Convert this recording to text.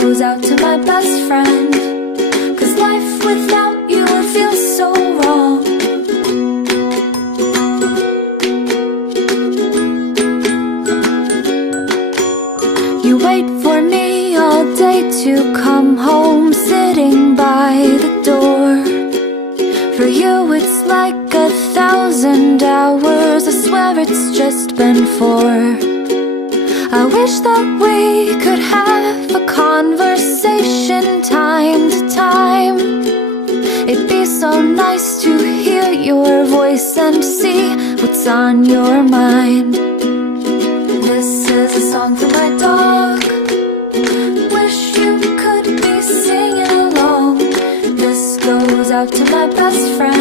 goes out to my best friend, 'cause life without you would feel so wrong. You wait for me all day to come home, sitting by the door. For you it's like 1,000 hours, I swear it's just been 4. I wish that we could have a conversation time to time. It'd be so nice to hear your voice and see what's on your mind. This is a song for my dog. Wish you could be singing along. This goes out to my best friend.